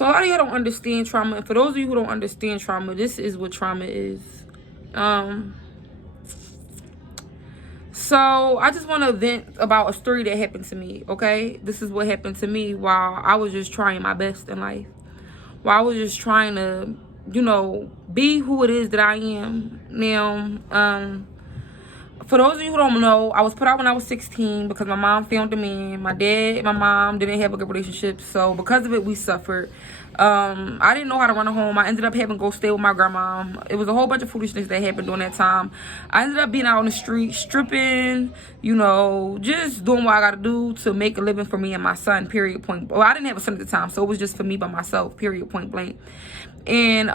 So a lot of y'all don't understand trauma. And for those of you who don't understand trauma, this is what trauma is. So I just want to vent about a story that happened to me, okay? This is what happened to me while I was just trying my best in life. While I was just trying to, you know, be who it is that I am. Now, for those of you who don't know, I was put out when I was 16 because my mom found a man. My dad and my mom didn't have a good relationship, so because of it, we suffered. I didn't know how to run a home. I ended up having to go stay with my grandma. It was a whole bunch of foolishness that happened during that time. I ended up being out on the street, stripping, you know, just doing what I got to do to make a living for me and my son, period, point. Well, I didn't have a son at the time, so it was just for me by myself, period, point blank. And,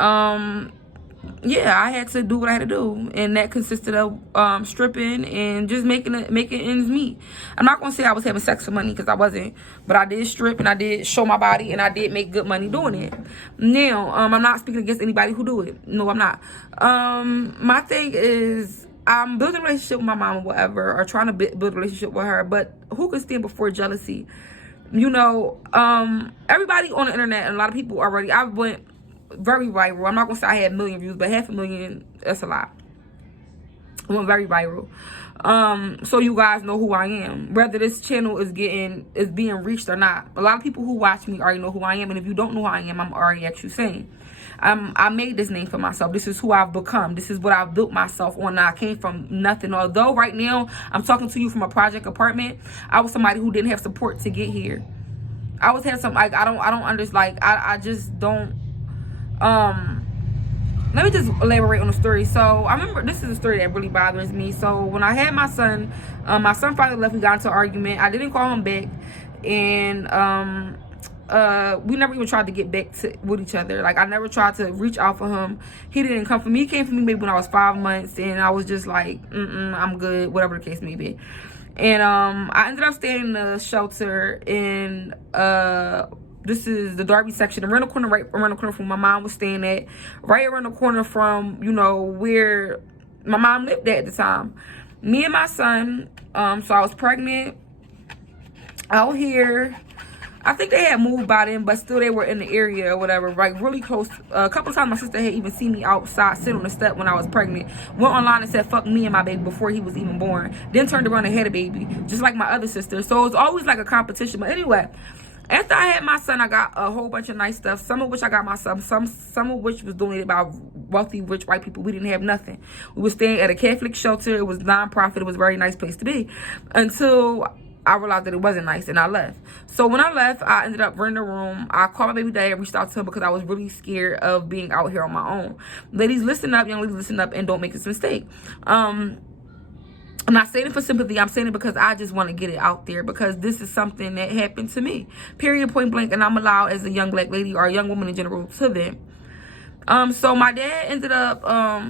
yeah, I had to do what I had to do, and that consisted of stripping and just making ends meet. I'm not gonna say I was having sex for money because I wasn't, but I did strip and I did show my body and I did make good money doing it. Now, I'm not speaking against anybody who do it. No, I'm not. My thing is, I'm building a relationship with my mom or whatever, or trying to build a relationship with her, but who can stand before jealousy? You know, everybody on the internet and a lot of people already. I went very viral. I'm not gonna say I had 1 million views, but 500,000, that's a lot. I went very viral. So you guys know who I am, whether this channel is being reached or not. A lot of people who watch me already know who I am, and if you don't know who I am, I'm already at you saying, I made this name for myself. This is who I've become. This is what I've built myself on. I came from nothing. Although right now I'm talking to you from a project apartment, I was somebody who didn't have support to get here. I was had some, like, I don't understand, like, I just don't. Let me just elaborate on the story. So I remember, this is a story that really bothers me. So when I had my son finally left. We got into an argument. I didn't call him back, and we never even tried to get back with each other. Like, I never tried to reach out for him. He didn't come for me. He came for me maybe when I was 5 months, and I was just like, I'm good, whatever the case may be. And I ended up staying in the shelter in this is the Darby section, around the corner, right around the corner from my mom was staying at, right around the corner from, you know, where my mom lived at the time. Me and my son, so I was pregnant out here. I think they had moved by then, but still they were in the area or whatever, like really close. A couple of times my sister had even seen me outside sitting on the step when I was pregnant. Went online and said, fuck me and my baby before he was even born. Then turned around and had a baby, just like my other sister. So it was always like a competition. But anyway, after I had my son, I got a whole bunch of nice stuff. Some of which I got myself. Some of which was donated by wealthy, rich white people. We didn't have nothing. We were staying at a Catholic shelter. It was non-profit. It was a very nice place to be. Until I realized that it wasn't nice, and I left. So when I left, I ended up renting a room. I called my baby daddy and reached out to him because I was really scared of being out here on my own. Ladies, listen up. Young ladies, listen up and don't make this mistake. I'm not saying it for sympathy. I'm saying it because I just want to get it out there, because this is something that happened to me. Period, point blank. And I'm allowed, as a young black lady or a young woman in general, to them. So my dad ended up,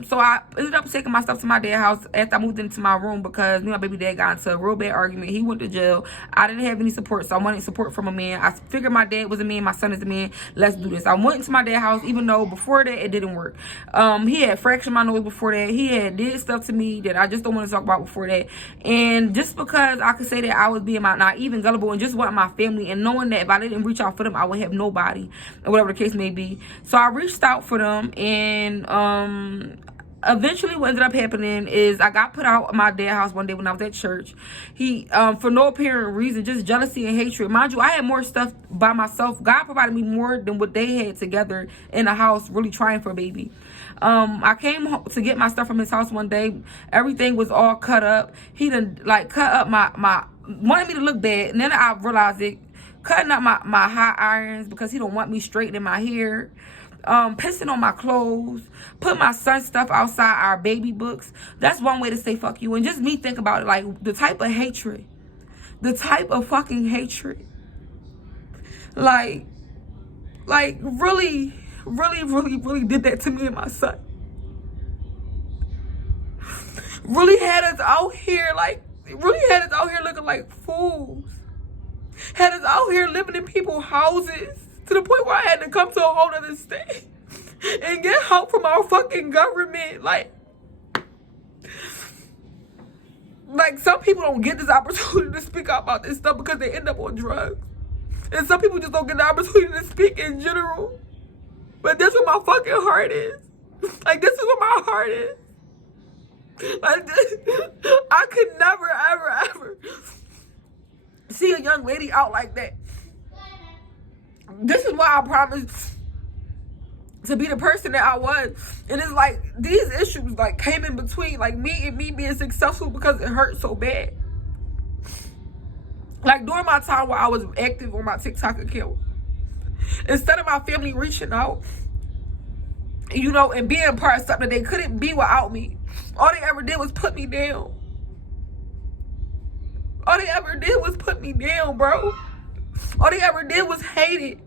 so I ended up taking my stuff to my dad's house after I moved into my room, because me and my baby dad got into a real bad argument. He went to jail. I didn't have any support, so I wanted support from a man. I figured my dad was a man, my son is a man. Let's do this. I went into my dad's house, even though before that it didn't work. He had fractured my nose before that. He had did stuff to me that I just don't want to talk about before that. And just because I could say that I was being naive and gullible and just wanting my family, and knowing that if I didn't reach out for them, I would have nobody, or whatever the case may be. So I reached out for them. And eventually what ended up happening is I got put out of my dad's house one day when I was at church. He for no apparent reason, just jealousy and hatred. Mind you, I had more stuff by myself. God provided me more than what they had together in the house, really trying for a baby. I came home to get my stuff from his house one day. Everything was all cut up. He done like cut up my wanted me to look bad, and then I realized it, cutting up my hot irons because he don't want me straightening my hair. Pissing on my clothes, put my son's stuff outside our baby books. That's one way to say fuck you. And just me think about it, like the type of hatred, the type of fucking hatred, like really did that to me and my son. Really had us out here looking like fools. Had us out here living in people's houses, to the point where I had to come to a whole other state and get help from our fucking government. Like some people don't get this opportunity to speak out about this stuff because they end up on drugs. And some people just don't get the opportunity to speak in general. But this is where my fucking heart is. Like, this is where my heart is. Like, I could never, ever, ever see a young lady out like that. This is why I promised to be the person that I was. And it's like, these issues, like, came in between, like, me being successful because it hurt so bad. Like, during my time where I was active on my TikTok account, instead of my family reaching out, you know, and being part of something they couldn't be without me, all they ever did was put me down. All they ever did was put me down, bro. All they ever did was hate it.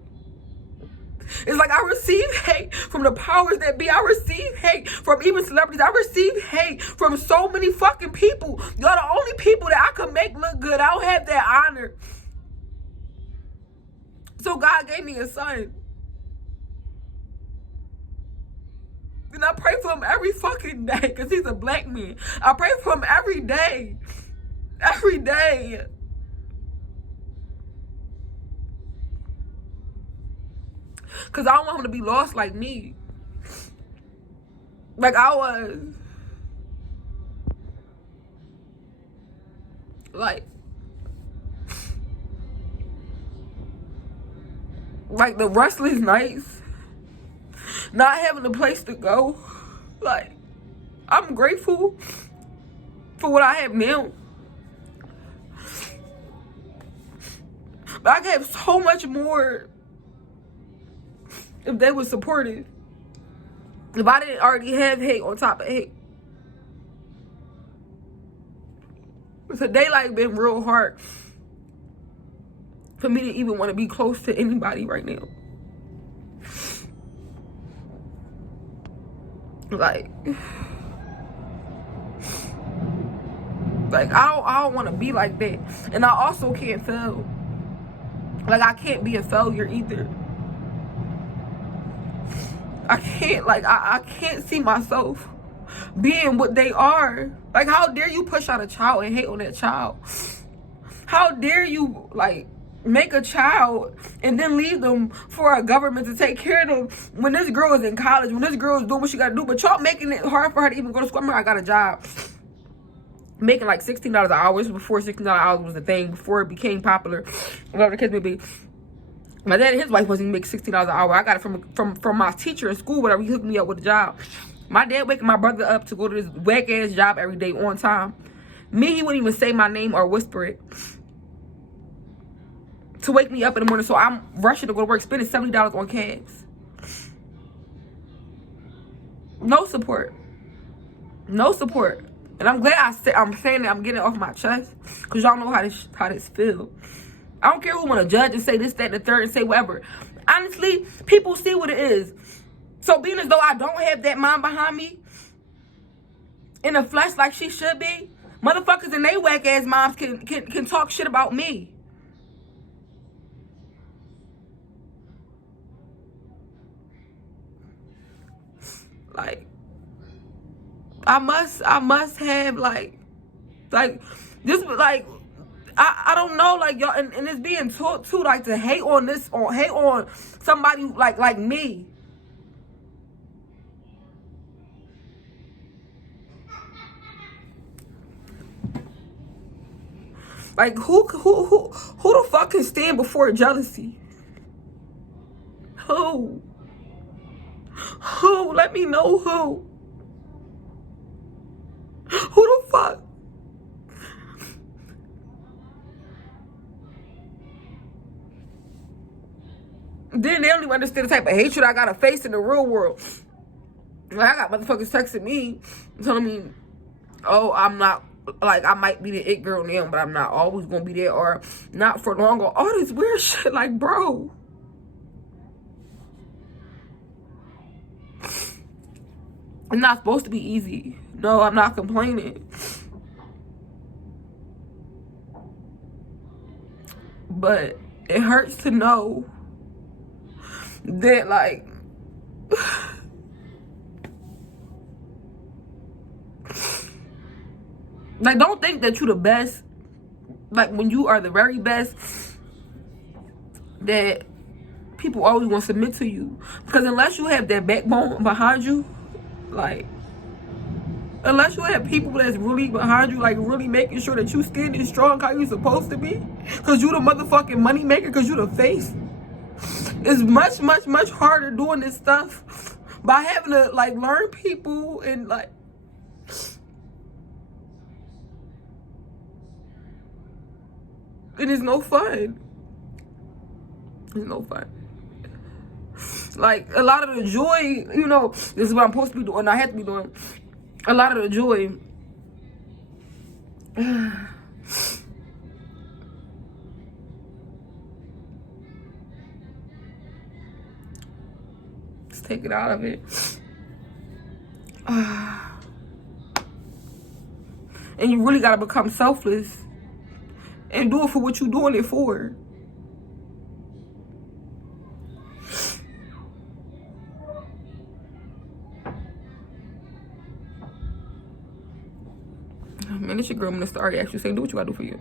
It's like I receive hate from the powers that be. I receive hate from even celebrities. I receive hate from so many fucking people. Y'all the only people that I can make look good. I don't have that honor. So God gave me a son. And I pray for him every fucking day because he's a black man. I pray for him every day. Every day. Because I don't want him to be lost like me. Like I was. Like the restless nights. Not having a place to go. Like, I'm grateful for what I have now. But I could have so much more if they were supportive. If I didn't already have hate on top of hate. Today, like, been real hard for me to even want to be close to anybody right now. Like I don't want to be like that. And I also can't fail. Like, I can't be a failure either. I can't, like, I can't see myself being what they are. Like, how dare you push out a child and hate on that child? How dare you, like, make a child and then leave them for a government to take care of them when this girl is in college, when this girl is doing what she got to do, but y'all making it hard for her to even go to school. I remember I got a job making like $16 an hour. This was before $16 an hour was a thing, before it became popular, whatever the case may be. My dad and his wife wasn't even making $16 an hour. I got it from my teacher in school, whatever. He hooked me up with a job. My dad waking my brother up to go to this whack ass job every day on time. Me, he wouldn't even say my name or whisper it to wake me up in the morning. So I'm rushing to go to work, spending $70 on cabs. No support. No support. And I'm glad I'm saying that, I'm getting it off my chest, because y'all know how this feel. I don't care who want to judge and say this, that, and the third, and say whatever. Honestly, people see what it is. So being as though I don't have that mom behind me in the flesh like she should be, motherfuckers and they whack ass moms can talk shit about me. Like, I must have like this, like, I don't know, like, y'all, and it's being taught too, like, to hate on somebody like me. Like, who the fuck can stand before jealousy? Who? Let me know who. Who the fuck? Then they don't even understand the type of hatred I gotta face in the real world. Like, I got motherfuckers texting me, telling me, oh, I'm not, like, I might be the it girl now, but I'm not always gonna be there, or not for long, or all this weird shit. Like, bro. It's not supposed to be easy. No, I'm not complaining. But it hurts to know that, like, like, don't think that you're the best. Like, when you are the very best, that people always want to submit to you. Because unless you have that backbone behind you, like, unless you have people that's really behind you, like really making sure that you stand and strong how you supposed to be, because you the motherfucking money maker, because you the face, it's much, much, much harder doing this stuff by having to like learn people and like, it is no fun. It's no fun. Like, a lot of the joy, you know, this is what I'm supposed to be doing, I have to be doing. A lot of the joy, let's take it out of it. And you really gotta become selfless and do it for what you're doing it for. Man, it's your girl, Minister Ari, actually saying, do what you gotta do for you.